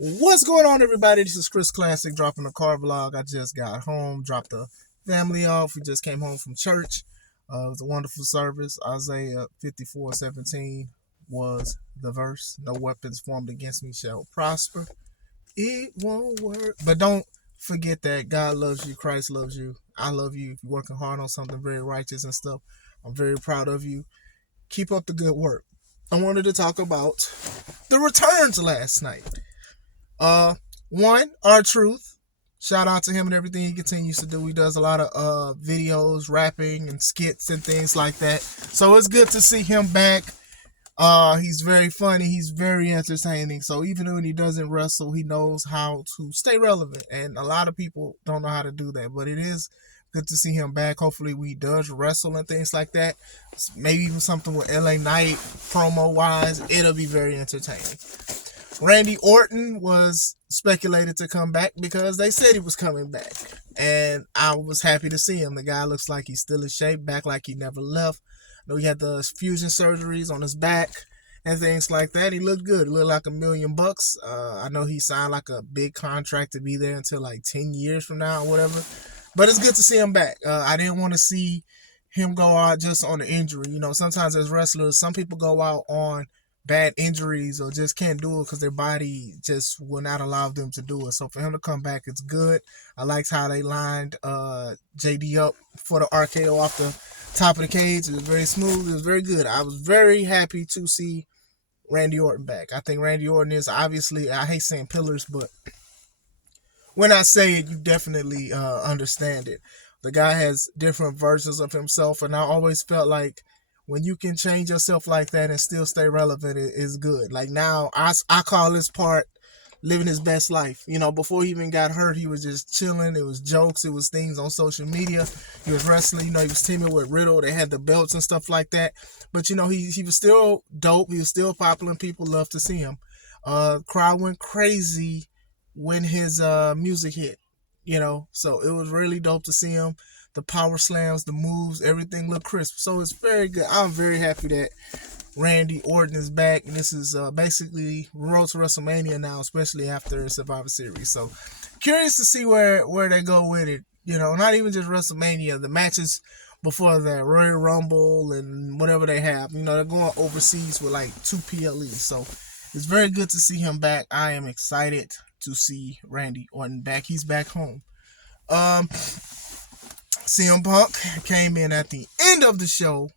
What's going on, everybody? This is Chris Classic dropping a car vlog. I just got home, dropped the family off. We just came home from church. It was a wonderful service. Isaiah 54:17 was the verse. No weapons formed against me shall prosper. It won't work. But don't forget that God loves you. Christ loves you. I love you. If you're working hard on something very righteous and stuff, I'm very proud of you. Keep up the good work. I wanted to talk about the returns last night. Uh, One, R-Truth. Shout out to him and everything he continues to do. He does a lot of videos, rapping, and skits and things like that. So it's good to see him back. He's very funny. He's very entertaining. So even when he doesn't wrestle, he knows how to stay relevant. And a lot of people don't know how to do that. But it is good to see him back. Hopefully, he does wrestle and things like that. Maybe even something with LA Knight promo wise. It'll be very entertaining. Randy Orton was speculated to come back because they said he was coming back. And I was happy to see him. The guy looks like he's still in shape, back like he never left. I know he had the fusion surgeries on his back and things like that. He looked good. He looked like $1 million bucks. I know he signed like a big contract to be there until like 10 years from now or whatever. But it's good to see him back. I didn't want to see him go out just on an injury. You know, sometimes as wrestlers, some people go out on bad injuries or just can't do it because their body just will not allow them to do it. So for him to come back, it's good. I liked how they lined JD up for the RKO off the top of the cage. It was very smooth. It was very good. I was very happy to see Randy Orton back. I think Randy Orton is obviously, I hate saying pillars, but when I say it, you definitely understand it. The guy has different versions of himself, and I always felt like when you can change yourself like that and still stay relevant, it is good. Like now, I call this part living his best life. You know, before he even got hurt, he was just chilling. It was jokes. It was things on social media. He was wrestling. You know, he was teaming with Riddle. They had the belts and stuff like that. But, you know, he was still dope. He was still popular, and people loved to see him. Crowd went crazy when his music hit. You know, so it was really dope to see him. The power slams, the moves, everything looked crisp. So it's very good. I'm very happy that Randy Orton is back. And this is basically Road to WrestleMania now, especially after Survivor Series. So curious to see where they go with it. You know, not even just WrestleMania, the matches before that, Royal Rumble and whatever they have. You know, they're going overseas with like 2 PLEs. So it's very good to see him back. I am excited to see Randy Orton back. He's back home. CM Punk came in at the end of the show.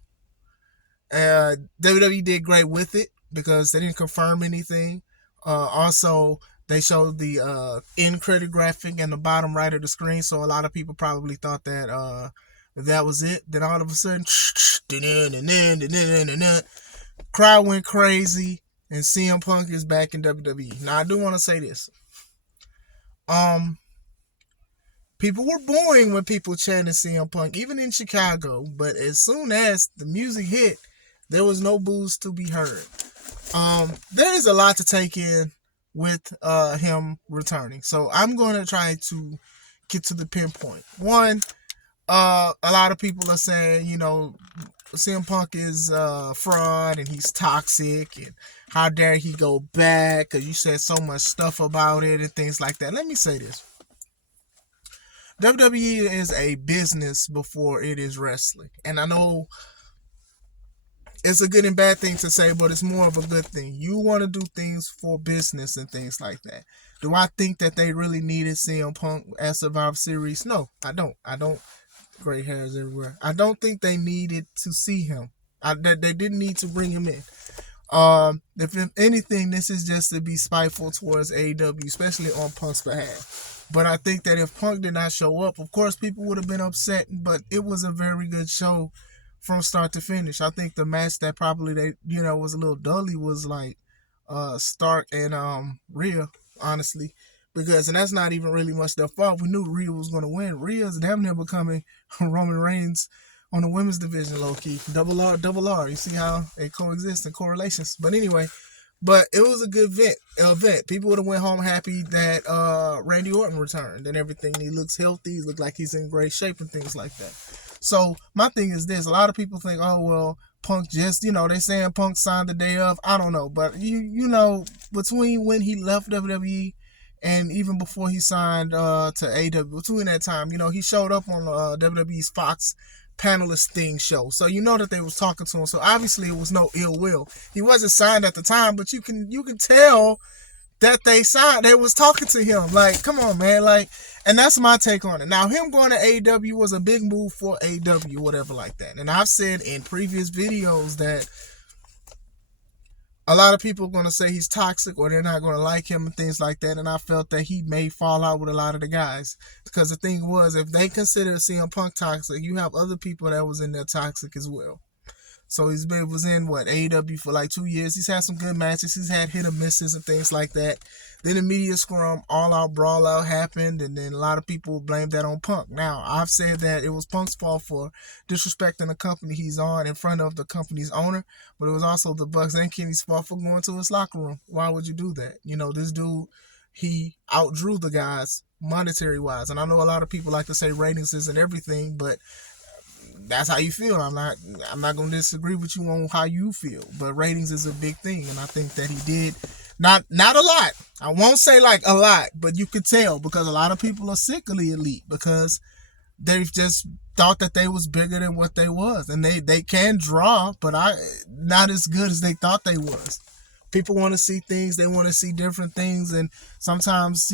WWE did great with it because they didn't confirm anything. Also, they showed the end credit graphic in the bottom right of the screen, so a lot of people probably thought that that was it. Then all of a sudden, crowd went crazy, and CM Punk is back in WWE. Now, I do want to say this. People were booing when people chanted CM Punk, even in Chicago. But as soon as the music hit, there was no boos to be heard. There is a lot to take in with him returning. So I'm going to try to get to the pinpoint. One, a lot of people are saying, you know, CM Punk is fraud and he's toxic and how dare he go back because you said so much stuff about it and things like that. Let me say this. WWE is a business before it is wrestling. And I know it's a good and bad thing to say, but it's more of a good thing. You want to do things for business and things like that. Do I think that they really needed CM Punk at Survivor Series? No, I don't. Gray hairs everywhere. I don't think they needed to see him. They didn't need to bring him in. If anything, this is just to be spiteful towards AEW, especially on Punk's behalf. But I think that if Punk did not show up, of course, people would have been upset. But it was a very good show from start to finish. I think the match that probably was a little dully was like Stark and Rhea, honestly, and that's not even really much their fault. We knew Rhea was going to win. Rhea's damn near becoming Roman Reigns on the women's division, low key. Double R. You see how they coexist in correlations. But anyway. But it was a good event. People would have went home happy that Randy Orton returned and everything. He looks healthy. He looks like he's in great shape and things like that. So my thing is this. A lot of people think, oh, well, Punk just, they saying Punk signed the day of. I don't know, but between when he left WWE and even before he signed to AEW, between that time, he showed up on WWE's Fox panelist thing show. So that they was talking to him. So obviously it was no ill will. He wasn't signed at the time, but you can tell that they was talking to him. Like, come on, man. Like, and that's my take on it. Now, him going to AEW was a big move for AEW, whatever like that. And I've said in previous videos that a lot of people are going to say he's toxic or they're not going to like him and things like that. And I felt that he may fall out with a lot of the guys. Because the thing was, if they consider CM Punk toxic, you have other people that was in there toxic as well. So was in AEW for like 2 years. He's had some good matches. He's had hit or misses and things like that. Then the media scrum, all out brawl out happened, and then a lot of people blamed that on Punk. Now, I've said that it was Punk's fault for disrespecting the company he's on in front of the company's owner, but it was also the Bucks and Kenny's fault for going to his locker room. Why would you do that? This dude, he outdrew the guys monetary wise, and I know a lot of people like to say ratings isn't everything, but that's how you feel. I'm not going to disagree with you on how you feel, but ratings is a big thing, and I think that he did not a lot. I won't say like a lot, but you could tell because a lot of people are sick of the Elite because they've just thought that they was bigger than what they was, and they can draw, but not as good as they thought they was. People want to see things, they want to see different things, and sometimes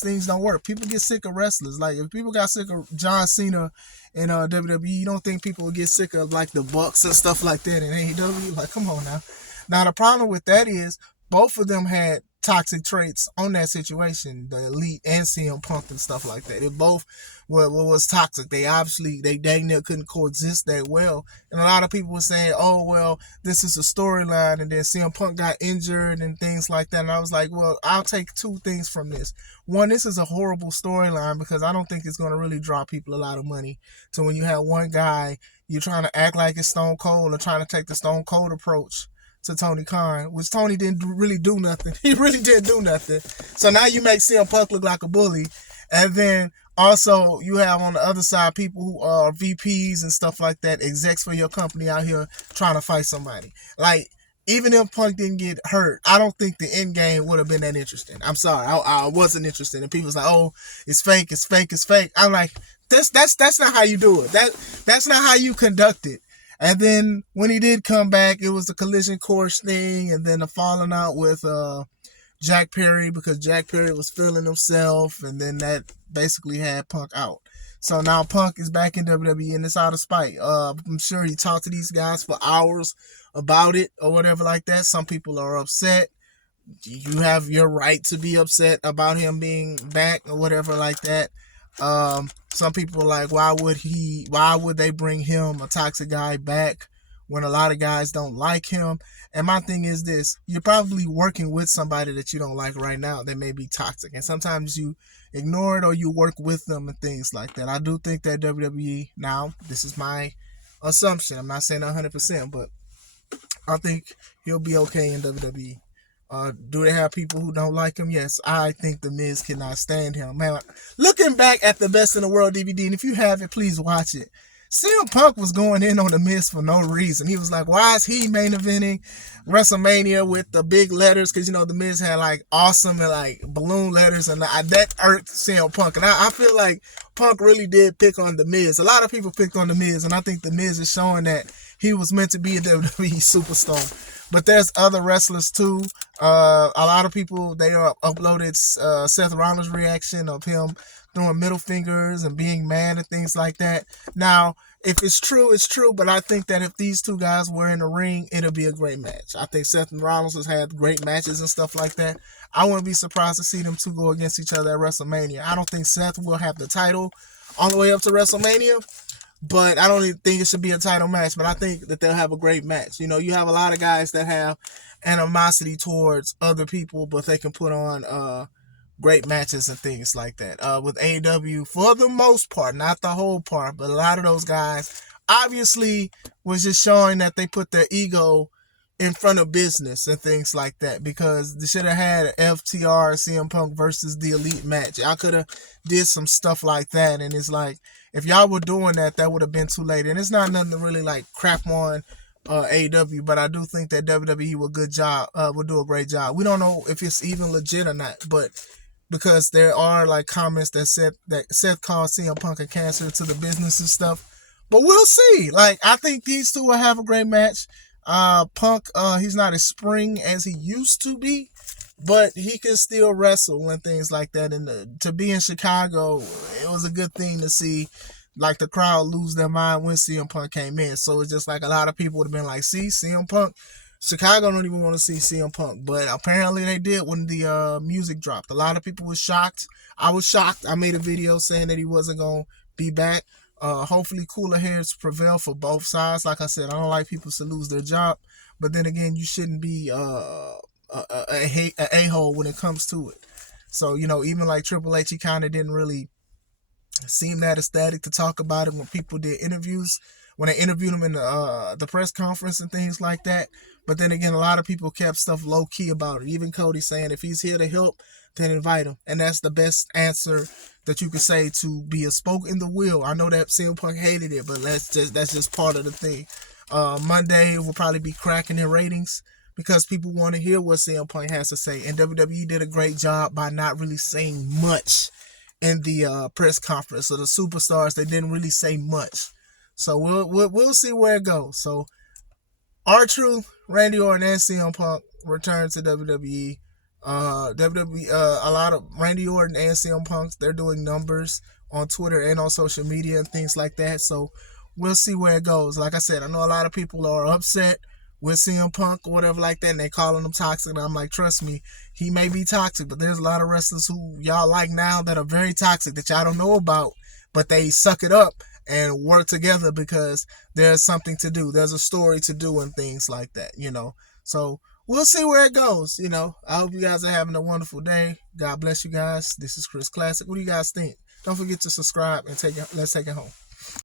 things don't work. People get sick of wrestlers. Like, if people got sick of John Cena in WWE, you don't think people would get sick of like the Bucks and stuff like that in AEW? Like, come on now. Now, the problem with that is both of them had toxic traits on that situation, the Elite and CM Punk and stuff like that. It both was toxic. They dang near couldn't coexist that well. And a lot of people were saying, oh, well, this is a storyline, and then CM Punk got injured and things like that. And I was like, well, I'll take two things from this. One, this is a horrible storyline because I don't think it's going to really draw people a lot of money. So when you have one guy, you're trying to act like it's Stone Cold or trying to take the Stone Cold approach to Tony Khan, which Tony didn't really do nothing. He really didn't do nothing. So now you make CM Punk look like a bully. And then also you have on the other side people who are VPs and stuff like that, execs for your company out here trying to fight somebody. Like, even if Punk didn't get hurt, I don't think the end game would have been that interesting. I'm sorry, I wasn't interested. And people was like, oh, it's fake, it's fake, it's fake. I'm like, that's not how you do it. That's not how you conduct it. And then when he did come back, it was the collision course thing, and then the falling out with Jack Perry because Jack Perry was feeling himself, and then that basically had Punk out. So now Punk is back in WWE, and it's out of spite. I'm sure he talked to these guys for hours about it or whatever like that. Some people are upset. You have your right to be upset about him being back or whatever like that. Some people are like, why would they bring him, a toxic guy, back when a lot of guys don't like him? And my thing is this: you're probably working with somebody that you don't like right now that may be toxic, and sometimes you ignore it or you work with them and things like that. I do think that WWE, now this is my assumption, I'm not saying 100%, but I think he'll be okay in WWE. Do they have people who don't like him? Yes, I think The Miz cannot stand him. Man, looking back at the Best in the World DVD, and if you have it, please watch it. CM Punk was going in on The Miz for no reason. He was like, why is he main eventing WrestleMania with the big letters? Because, The Miz had like awesome and like balloon letters, and that irked CM Punk. And I feel like Punk really did pick on The Miz. A lot of people picked on The Miz, and I think The Miz is showing that he was meant to be a WWE superstar. But there's other wrestlers too. A lot of people, they uploaded Seth Rollins' reaction of him throwing middle fingers and being mad and things like that. Now, if it's true, it's true. But I think that if these two guys were in the ring, it'll be a great match. I think Seth and Rollins has had great matches and stuff like that. I wouldn't be surprised to see them two go against each other at WrestleMania. I don't think Seth will have the title all the way up to WrestleMania. But I don't even think it should be a title match. But I think that they'll have a great match. You have a lot of guys that have animosity towards other people, but they can put on great matches and things like that. With AEW, for the most part, not the whole part, but a lot of those guys obviously was just showing that they put their ego in front of business and things like that, because they should have had FTR CM Punk versus the Elite match. I could have did some stuff like that, and it's like, if y'all were doing that, that would have been too late. And it's not nothing to really like crap on AEW, but I do think that WWE will do a great job. We don't know if it's even legit or not, but because there are like comments that Seth called CM Punk a cancer to the business and stuff. But we'll see. Like, I think these two will have a great match. Punk, he's not as spring as he used to be, but he can still wrestle and things like that. And to be in Chicago, it was a good thing to see, like, the crowd lose their mind when CM Punk came in. So it's just like a lot of people would have been like, see, CM Punk. Chicago don't even want to see CM Punk, but apparently they did when the music dropped. A lot of people were shocked. I was shocked. I made a video saying that he wasn't going to be back. Hopefully cooler heads prevail for both sides. Like I said, I don't like people to lose their job, but then again, you shouldn't be a hole when it comes to it. So, even like Triple H, he kind of didn't really seem that ecstatic to talk about it when people did interviews, when they interviewed him in the press conference and things like that. But then again, a lot of people kept stuff low key about it. Even Cody saying if he's here to help, then invite him. And that's the best answer that you could say to be a spoke in the wheel. I know that CM Punk hated it, but that's just part of the thing. Monday will probably be cracking in ratings because people want to hear what CM Punk has to say. And WWE did a great job by not really saying much in the press conference. So the superstars, they didn't really say much. So we'll see where it goes. So R-Truth, Randy Orton, and CM Punk return to WWE. WWE, a lot of Randy Orton and CM Punk, they're doing numbers on Twitter and on social media and things like that. So we'll see where it goes. Like I said, I know a lot of people are upset with CM Punk or whatever like that, and they calling him toxic. And I'm like, trust me, he may be toxic, but there's a lot of wrestlers who y'all like now that are very toxic that y'all don't know about, but they suck it up and work together because there's something to do. There's a story to do and things like that, So we'll see where it goes, I hope you guys are having a wonderful day. God bless you guys. This is Chris Classic. What do you guys think? Don't forget to subscribe and let's take it home.